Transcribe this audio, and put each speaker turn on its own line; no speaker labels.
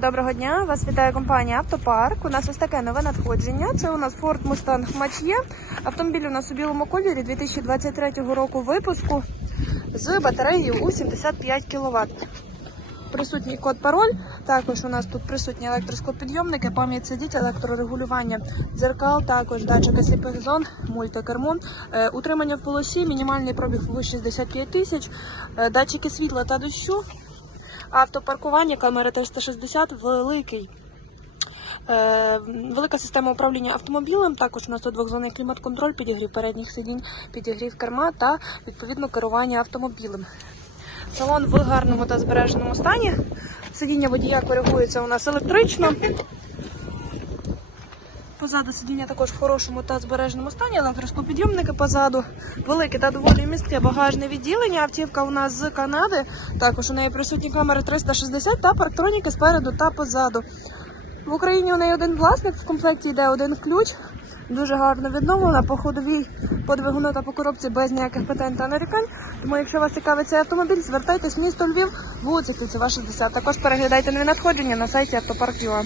Доброго дня, вас вітає компанія Автопарк. У нас ось таке нове надходження. Це у нас Ford Mustang Mach-E. Автомобіль у нас у білому кольорі 2023 року випуску з батареєю у 75 кВт. Присутній код пароль. Також у нас тут присутні електросклопідйомники, пам'ять сидіть, електрорегулювання дзеркал, також датчики сліпих зон, мультикермо, Е, утримання в полосі, мінімальний пробіг у 65 тисяч, е, датчики світла та дощу, автопаркування, камери 360, великий. Е, велика система управління автомобілем. Також у нас тут двохзонний клімат-контроль, підігрів передніх сидінь, підігрів керма та відповідно керування автомобілем. Салон в гарному та збереженому стані. Сидіння водія коригується у нас електрично. Позаду сидіння також в хорошому та збереженому стані, електросклопідйомники позаду, велике та доволі містке багажне відділення. Автівка у нас з Канади. Також у неї присутні камери 360 та парктроніки спереду та позаду. В Україні у неї один власник, в комплекті йде один ключ. Дуже гарно відновлена по ходовій, по двигуну та по коробці без ніяких питань та нарікань. Тому, якщо вас цікавить цей автомобіль, звертайтесь в місто Львів, вулиця Кільцева 60. Також переглядайте нові надходження на сайті Автопарк.ua.